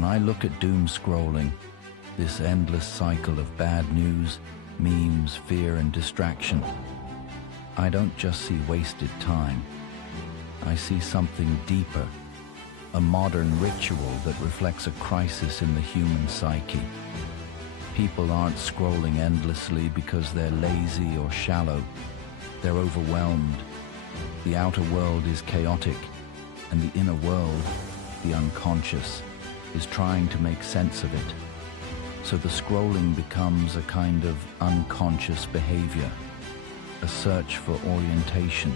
When I look at doom scrolling, this endless cycle of bad news, memes, fear, and distraction, I don't just see wasted time. I see something deeper, a modern ritual that reflects a crisis in the human psyche. People aren't scrolling endlessly because they're lazy or shallow. They're overwhelmed. The outer world is chaotic, and the inner world, the unconscious, is trying to make sense of it. So the scrolling becomes a kind of unconscious behavior, a search for orientation,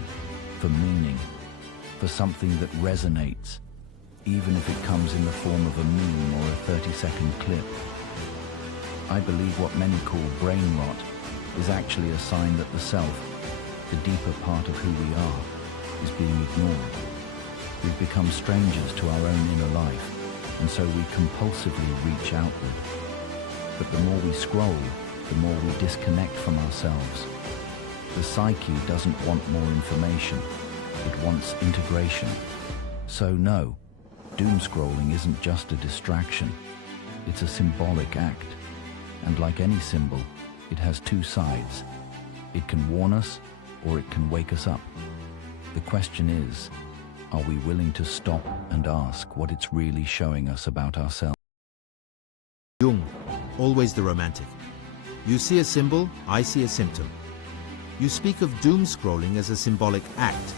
for meaning, for something that resonates, even if it comes in the form of a meme or a 30-second clip. I believe what many call brain rot is actually a sign that the self, the deeper part of who we are, is being ignored. We've become strangers to our own inner life, and so we compulsively reach outward. But the more we scroll, the more we disconnect from ourselves. The psyche doesn't want more information, it wants integration. So no, doom scrolling isn't just a distraction, it's a symbolic act. And like any symbol, it has two sides. It can warn us, or it can wake us up. The question is, are we willing to stop and ask what it's really showing us about ourselves? Jung, always the romantic. You see a symbol, I see a symptom. You speak of doom scrolling as a symbolic act,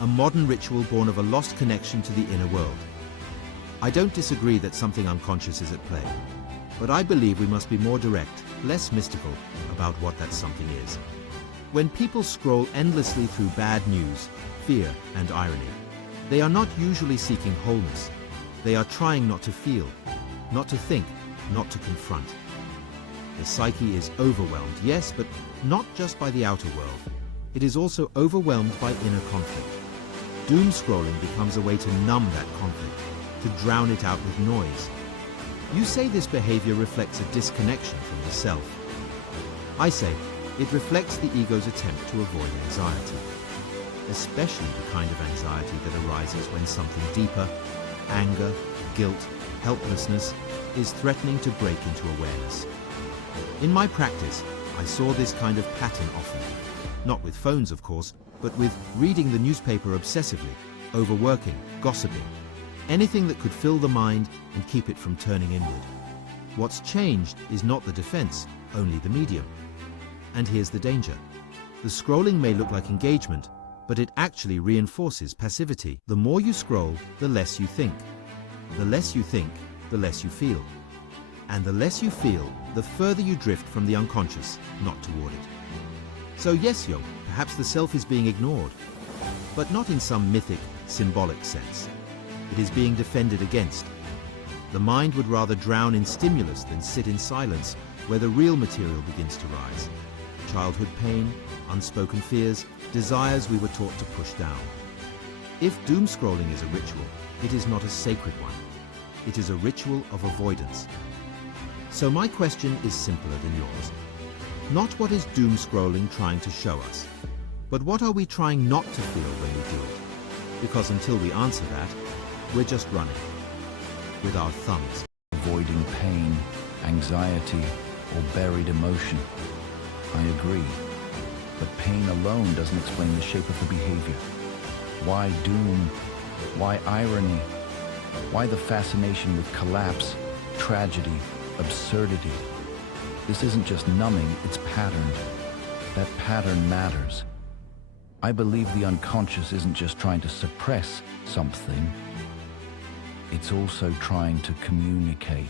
a modern ritual born of a lost connection to the inner world. I don't disagree that something unconscious is at play, but I believe we must be more direct, less mystical about what that something is. When people scroll endlessly through bad news, fear, and irony, they are not usually seeking wholeness. They are trying not to feel, not to think, not to confront. The psyche is overwhelmed, yes, but not just by the outer world. It is also overwhelmed by inner conflict. Doom scrolling becomes a way to numb that conflict, to drown it out with noise. You say this behavior reflects a disconnection from the self. I say it reflects the ego's attempt to avoid anxiety, especially the kind of anxiety that arises when something deeper, anger, guilt, helplessness, is threatening to break into awareness. In my practice, I saw this kind of pattern often, not with phones of course, but with reading the newspaper obsessively, overworking, gossiping, anything that could fill the mind and keep it from turning inward. What's changed is not the defense, only the medium. And here's the danger. The scrolling may look like engagement, but it actually reinforces passivity. The more you scroll, the less you think. The less you think, the less you feel. And the less you feel, the further you drift from the unconscious, not toward it. So yes, Jung, perhaps the self is being ignored, but not in some mythic, symbolic sense. It is being defended against. The mind would rather drown in stimulus than sit in silence, where the real material begins to rise. Childhood pain, unspoken fears, desires we were taught to push down. If doom scrolling is a ritual, it is not a sacred one. It is a ritual of avoidance. So my question is simpler than yours. Not what is doom scrolling trying to show us, but what are we trying not to feel when we do it? Because until we answer that, we're just running with our thumbs. Avoiding pain, anxiety, or buried emotion. I agree. But pain alone doesn't explain the shape of the behavior. Why doom? Why irony? Why the fascination with collapse, tragedy, absurdity? This isn't just numbing, it's patterned. That pattern matters. I believe the unconscious isn't just trying to suppress something, it's also trying to communicate.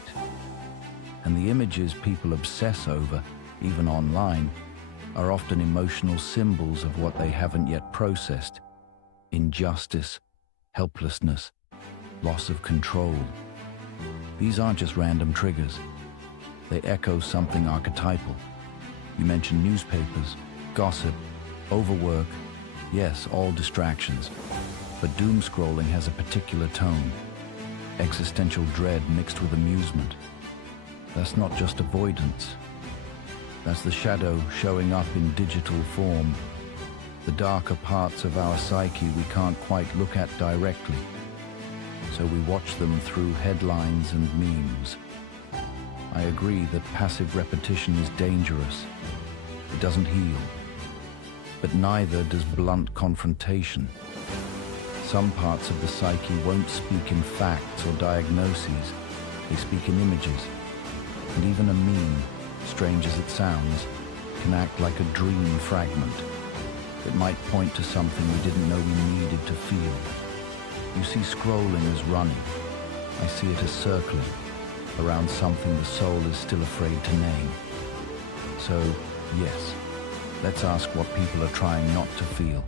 And the images people obsess over, even online, are often emotional symbols of what they haven't yet processed. Injustice, helplessness, loss of control. These aren't just random triggers. They echo something archetypal. You mentioned newspapers, gossip, overwork. Yes, all distractions. But doom scrolling has a particular tone. Existential dread mixed with amusement. That's not just avoidance. That's the shadow showing up in digital form. The darker parts of our psyche we can't quite look at directly. so we watch them through headlines and memes. I agree that passive repetition is dangerous. It doesn't heal. But neither does blunt confrontation. Some parts of the psyche won't speak in facts or diagnoses. They speak in images. And even a meme, strange as it sounds, can act like a dream fragment. It might point to something we didn't know we needed to feel. You see scrolling as running. I see it as circling around something the soul is still afraid to name. So, yes, let's ask what people are trying not to feel.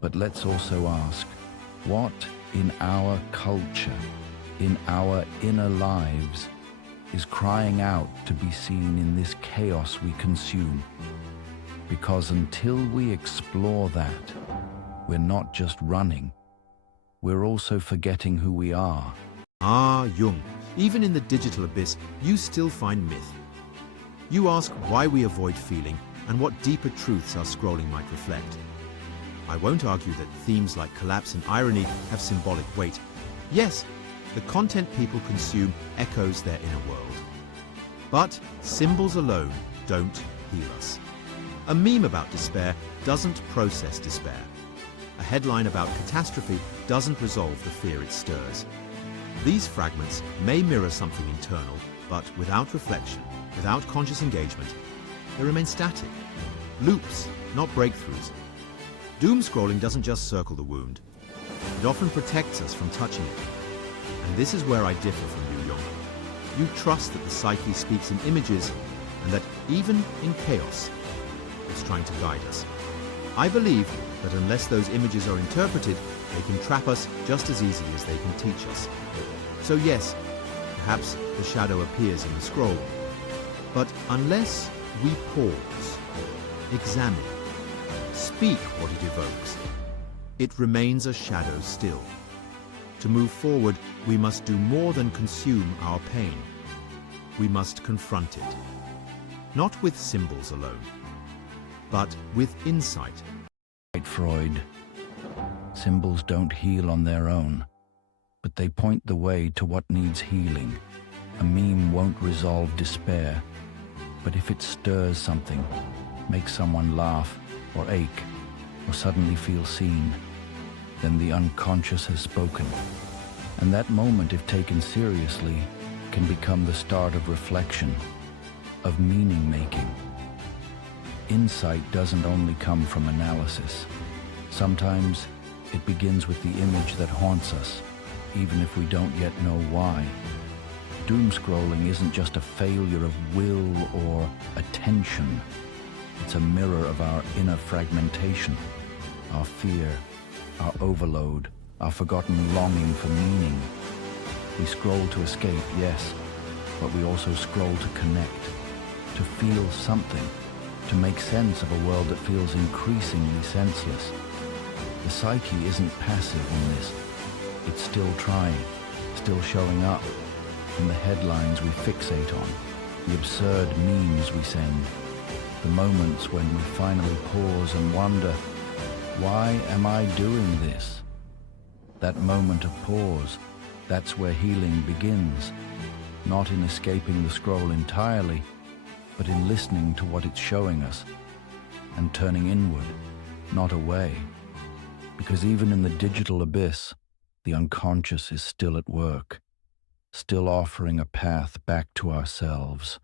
But let's also ask, what in our culture, in our inner lives, is crying out to be seen in this chaos we consume? Because until we explore that, we're not just running, we're also forgetting who we are. Ah, Jung, even in the digital abyss, you still find myth. You ask why we avoid feeling and what deeper truths our scrolling might reflect. I won't argue that themes like collapse and irony have symbolic weight. Yes, the content people consume echoes their inner world. But symbols alone don't heal us. A meme about despair doesn't process despair. A headline about catastrophe doesn't resolve the fear it stirs. These fragments may mirror something internal, but without reflection, without conscious engagement, they remain static. Loops, not breakthroughs. Doomscrolling doesn't just circle the wound. It often protects us from touching it. And this is where I differ from you, Jung. You trust that the psyche speaks in images and that even in chaos, it's trying to guide us. I believe that unless those images are interpreted, they can trap us just as easily as they can teach us. So yes, perhaps the shadow appears in the scroll. But unless we pause, examine, speak what it evokes, it remains a shadow still. To move forward, we must do more than consume our pain. We must confront it. Not with symbols alone, but with insight. Right, Freud. Symbols don't heal on their own, but they point the way to what needs healing. A meme won't resolve despair, but if it stirs something, makes someone laugh or ache or suddenly feel seen, then the unconscious has spoken. And that moment, if taken seriously, can become the start of reflection, of meaning-making. Insight doesn't only come from analysis. Sometimes it begins with the image that haunts us, even if we don't yet know why. Doomscrolling isn't just a failure of will or attention. It's a mirror of our inner fragmentation, our fear, our overload, our forgotten longing for meaning. We scroll to escape, yes, but we also scroll to connect, to feel something, to make sense of a world that feels increasingly senseless. The psyche isn't passive in this. It's still trying, still showing up in the headlines we fixate on, the absurd memes we send, the moments when we finally pause and wonder, why am I doing this? That moment of pause, that's where healing begins, not in escaping the scroll entirely, but in listening to what it's showing us and turning inward, not away. Because even in the digital abyss, the unconscious is still at work, still offering a path back to ourselves.